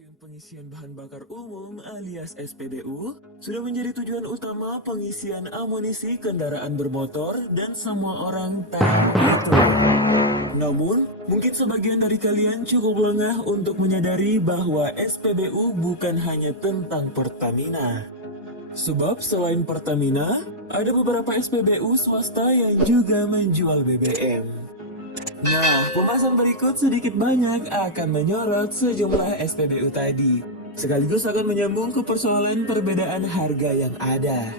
Stasiun pengisian bahan bakar umum alias SPBU sudah menjadi tujuan utama pengisian amunisi kendaraan bermotor dan semua orang tahu itu. Namun, mungkin sebagian dari kalian cukup lengah untuk menyadari bahwa SPBU bukan hanya tentang Pertamina. Sebab selain Pertamina, ada beberapa SPBU swasta yang juga menjual BBM. Nah, pembahasan berikut sedikit banyak akan menyorot sejumlah SPBU tadi, sekaligus akan menyambung ke persoalan perbedaan harga yang ada.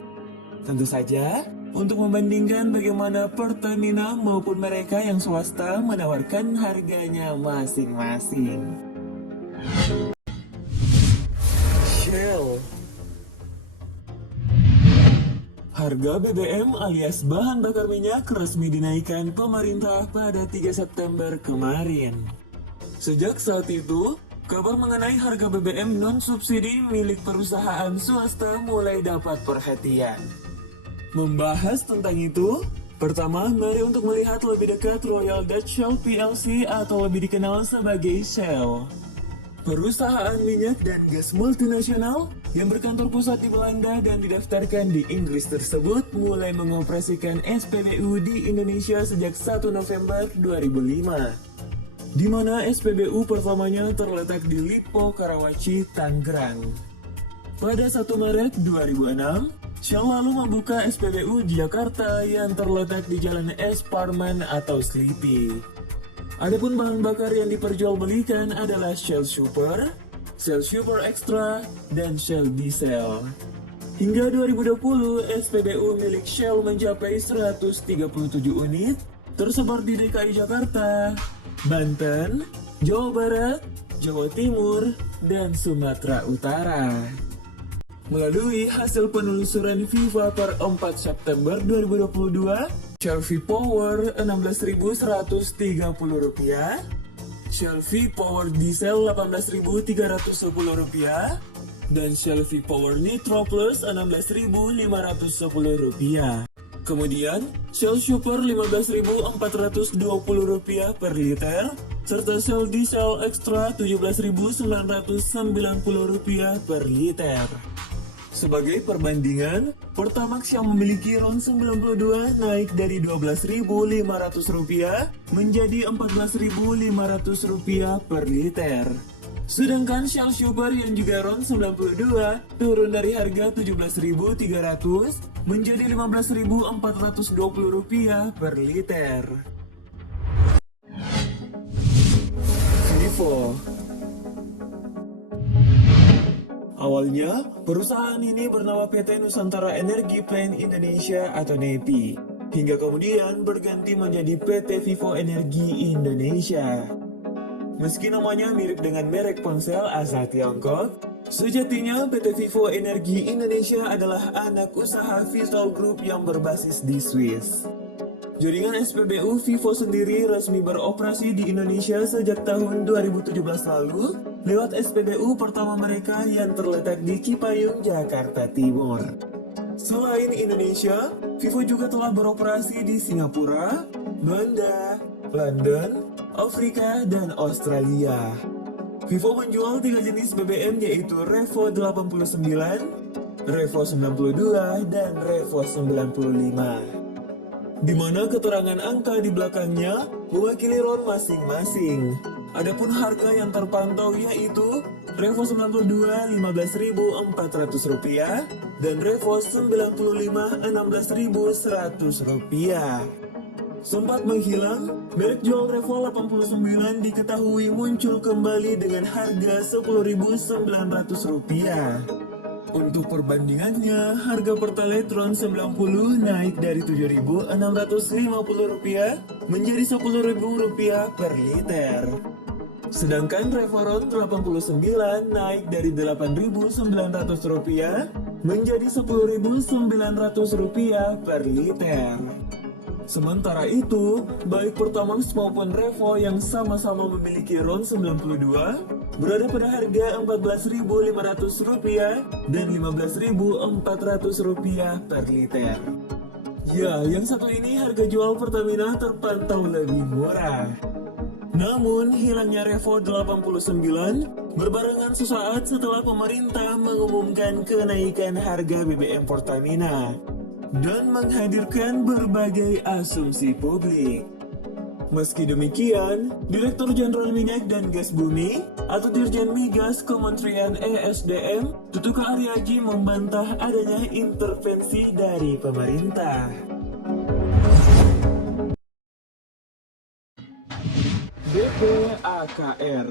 Tentu saja, untuk membandingkan bagaimana Pertamina maupun mereka yang swasta menawarkan harganya masing-masing. Shell. Harga BBM alias bahan bakar minyak resmi dinaikkan pemerintah pada 3 September kemarin. Sejak saat itu, kabar mengenai harga BBM non-subsidi milik perusahaan swasta mulai dapat perhatian. Membahas tentang itu, pertama mari untuk melihat lebih dekat Royal Dutch Shell PLC atau lebih dikenal sebagai Shell. Perusahaan minyak dan gas multinasional yang berkantor pusat di Belanda dan didaftarkan di Inggris tersebut mulai mengoperasikan SPBU di Indonesia sejak 1 November 2005. Di mana SPBU pertamanya terletak di Lipo, Karawaci, Tangerang. Pada 1 Maret 2006, Shell lalu membuka SPBU di Jakarta yang terletak di Jalan S. Parman atau Slipi. Adapun bahan bakar yang diperjualbelikan adalah Shell Super, Shell Super Extra, dan Shell Diesel. Hingga 2020, SPBU milik Shell mencapai 137 unit, tersebar di DKI Jakarta, Banten, Jawa Barat, Jawa Timur, dan Sumatera Utara. Melalui hasil penelusuran FIFA per 4 September 2022, Shell V-Power Rp16.130, Shell V-Power Diesel Rp18.310, dan Shell V-Power Nitro Plus Rp16.510. Kemudian, Shell Super Rp15.420 per liter, serta Shell Diesel Extra Rp17.990 per liter. Sebagai perbandingan, Pertamax yang memiliki RON 92 naik dari Rp12.500 menjadi Rp14.500 per liter. Sedangkan Shell Super yang juga RON 92 turun dari harga Rp17.300 menjadi Rp15.420 per liter. Vivo. Awalnya, perusahaan ini bernama PT Nusantara Energi Plan Indonesia atau NEPI, hingga kemudian berganti menjadi PT Vivo Energi Indonesia. Meski namanya mirip dengan merek ponsel asal Tiongkok, sejatinya PT Vivo Energi Indonesia adalah anak usaha Vitol Group yang berbasis di Swiss. Jaringan SPBU Vivo sendiri resmi beroperasi di Indonesia sejak tahun 2017 lalu lewat SPBU pertama mereka yang terletak di Cipayung, Jakarta Timur. Selain Indonesia, Vivo juga telah beroperasi di Singapura, Belanda, London, Afrika, dan Australia. Vivo menjual 3 jenis BBM yaitu Revo 89, Revo 92, dan Revo 95. Di mana keterangan angka di belakangnya mewakili RON masing-masing. Adapun harga yang terpantau yaitu Revo 92 Rp15.400 dan Revo 95 Rp16.100. Sempat menghilang, merek jual Revo 89 diketahui muncul kembali dengan harga Rp10.900. Untuk perbandingannya, harga Pertalite RON 90 naik dari Rp7.650 menjadi Rp10.000 per liter. Sedangkan Revo RON 89 naik dari Rp8.900 menjadi Rp10.900 per liter. Sementara itu, baik Pertamax maupun Revo yang sama-sama memiliki RON 92 berada pada harga Rp14.500 dan Rp15.400 per liter. Ya, yang satu ini harga jual Pertamina terpantau lebih murah. Namun, hilangnya Revo 89 Berbarengan sesaat setelah pemerintah mengumumkan kenaikan harga BBM Pertamina dan menghadirkan berbagai asumsi publik. Meski demikian, Direktur Jenderal Minyak dan Gas Bumi atau Dirjen Migas Kementerian ESDM, Tutuka Aryaji membantah adanya intervensi dari pemerintah. BPAKR.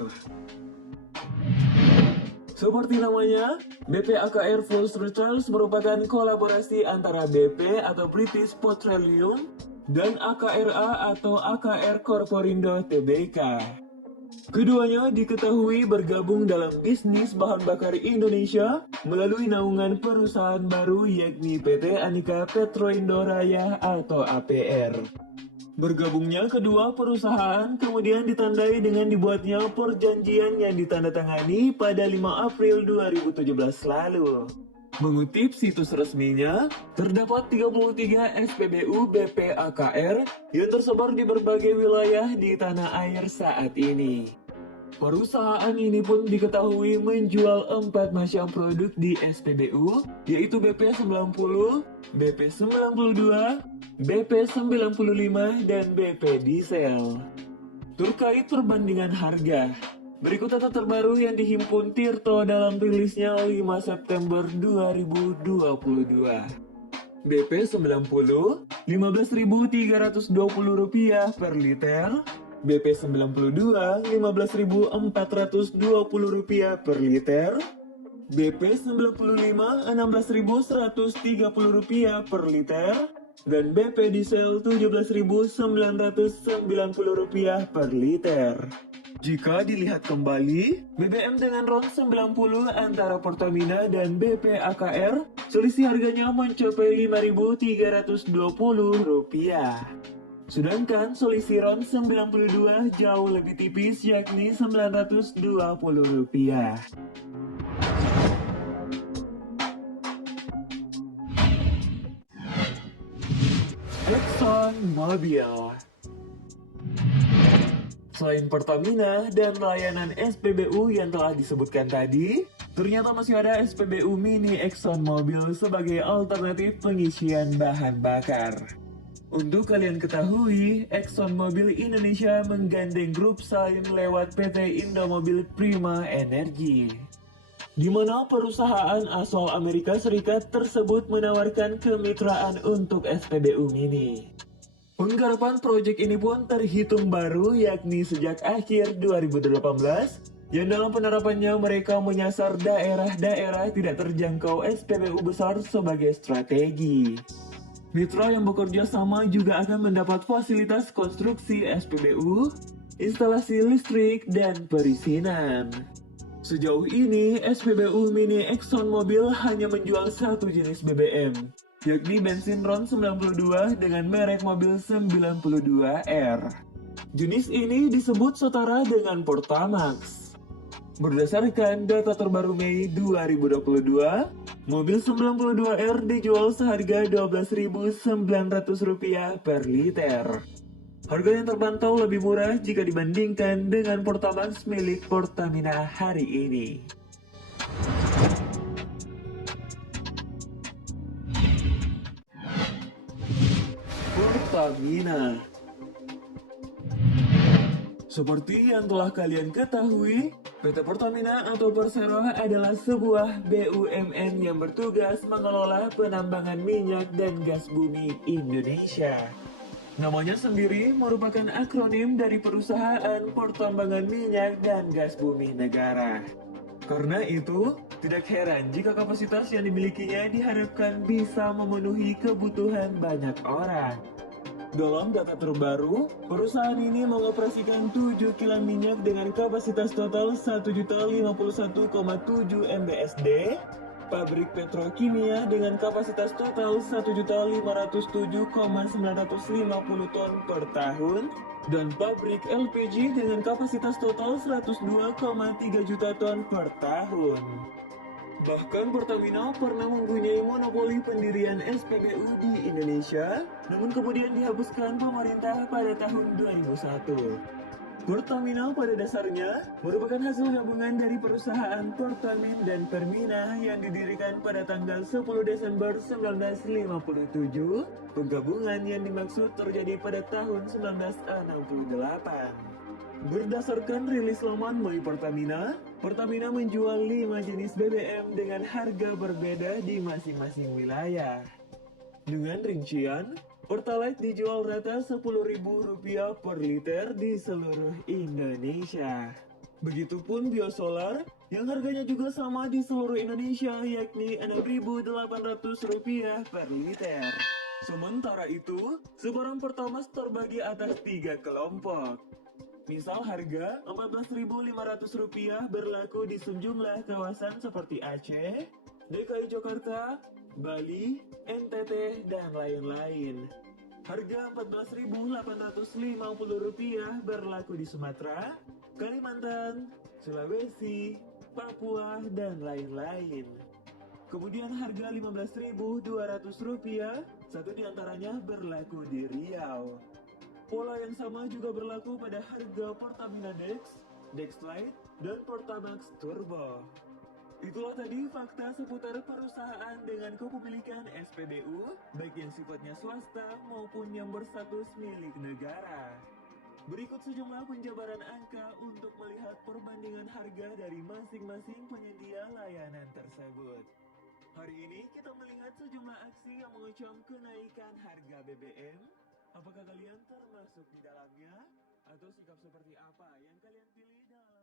Seperti namanya, BPAKR Full Trials merupakan kolaborasi antara BP atau British Petroleum dan AKRA atau AKR Korporindo Tbk. Keduanya diketahui bergabung dalam bisnis bahan bakar Indonesia melalui naungan perusahaan baru yakni PT Anika Petroindo Raya atau APR. Bergabungnya kedua perusahaan kemudian ditandai dengan dibuatnya perjanjian yang ditandatangani pada 5 April 2017 lalu. Mengutip situs resminya, terdapat 33 SPBU BPAKR yang tersebar di berbagai wilayah di tanah air saat ini. Perusahaan ini pun diketahui menjual 4 macam produk di SPBU, yaitu BP90, BP92, BP95, dan BP Diesel. Terkait perbandingan harga, berikut data terbaru yang dihimpun Tirto dalam rilisnya 5 September 2022. BP90, Rp15.320 per liter. BP92, Rp15.420 per liter. BP95, Rp16.130 per liter. Dan BP diesel Rp17.990 per liter. Jika dilihat kembali, BBM dengan RON 90 antara Pertamina dan BPAKR, selisih harganya mencapai Rp5.320. Sedangkan selisih RON 92 jauh lebih tipis yakni Rp920. Exxon Mobil. Selain Pertamina dan layanan SPBU yang telah disebutkan tadi, ternyata masih ada SPBU Mini Exxon Mobil sebagai alternatif pengisian bahan bakar. Untuk kalian ketahui, Exxon Mobil Indonesia menggandeng grup Salim lewat PT Indomobil Prima Energy, di mana perusahaan asal Amerika Serikat tersebut menawarkan kemitraan untuk SPBU Mini. Penggarapan proyek ini pun terhitung baru yakni sejak akhir 2018 yang dalam penerapannya mereka menyasar daerah-daerah tidak terjangkau SPBU besar sebagai strategi. Mitra yang bekerja sama juga akan mendapat fasilitas konstruksi SPBU, instalasi listrik, dan perizinan. Sejauh ini, SPBU Mini Exxon Mobil hanya menjual satu jenis BBM, yakni bensin RON 92 dengan merek mobil 92R. Jenis ini disebut setara dengan Pertamax. Berdasarkan data terbaru Mei 2022, mobil 92R dijual seharga Rp12.900 per liter. Harga yang terpantau lebih murah jika dibandingkan dengan Pertamax milik Pertamina hari ini. Pertamina. Seperti yang telah kalian ketahui, PT Pertamina atau Persero adalah sebuah BUMN yang bertugas mengelola penambangan minyak dan gas bumi Indonesia. Namanya sendiri merupakan akronim dari Perusahaan Pertambangan Minyak dan Gas Bumi Negara. Karena itu, tidak heran jika kapasitas yang dimilikinya diharapkan bisa memenuhi kebutuhan banyak orang. Dalam data terbaru, perusahaan ini mengoperasikan 7 kilang minyak dengan kapasitas total 1.051,7 MBSD, pabrik petrokimia dengan kapasitas total 1.507,950 ton per tahun, dan pabrik LPG dengan kapasitas total 102,3 juta ton per tahun. Bahkan Pertamina pernah mempunyai monopoli pendirian SPBU di Indonesia, namun kemudian dihapuskan pemerintah pada tahun 2001. Pertamina pada dasarnya merupakan hasil gabungan dari perusahaan Pertamin dan Permina yang didirikan pada tanggal 10 Desember 1957. Penggabungan yang dimaksud terjadi pada tahun 1968. Berdasarkan rilis laman My Pertamina, Pertamina menjual 5 jenis BBM dengan harga berbeda di masing-masing wilayah. Dengan rincian, Pertalite dijual rata Rp10.000 per liter di seluruh Indonesia. Begitupun biosolar yang harganya juga sama di seluruh Indonesia, yakni Rp6.800 per liter. Sementara itu, sebarang Pertamax terbagi atas 3 kelompok. Misal harga Rp14.500 berlaku di sejumlah kawasan seperti Aceh, DKI Jakarta, Bali, NTT, dan lain-lain. Harga Rp14.850 berlaku di Sumatera, Kalimantan, Sulawesi, Papua, dan lain-lain. Kemudian harga Rp15.200, satu diantaranya berlaku di Riau. Pola yang sama juga berlaku pada harga Pertamina Dex, Dexlite, dan Pertamax Turbo. Itulah tadi fakta seputar perusahaan dengan kepemilikan SPBU, baik yang sifatnya swasta maupun yang berstatus milik negara. Berikut sejumlah penjabaran angka untuk melihat perbandingan harga dari masing-masing penyedia layanan tersebut. Hari ini kita melihat sejumlah aksi yang mengecam kenaikan harga BBM. Apakah kalian termasuk di dalamnya? Atau sikap seperti apa yang kalian pilih dalam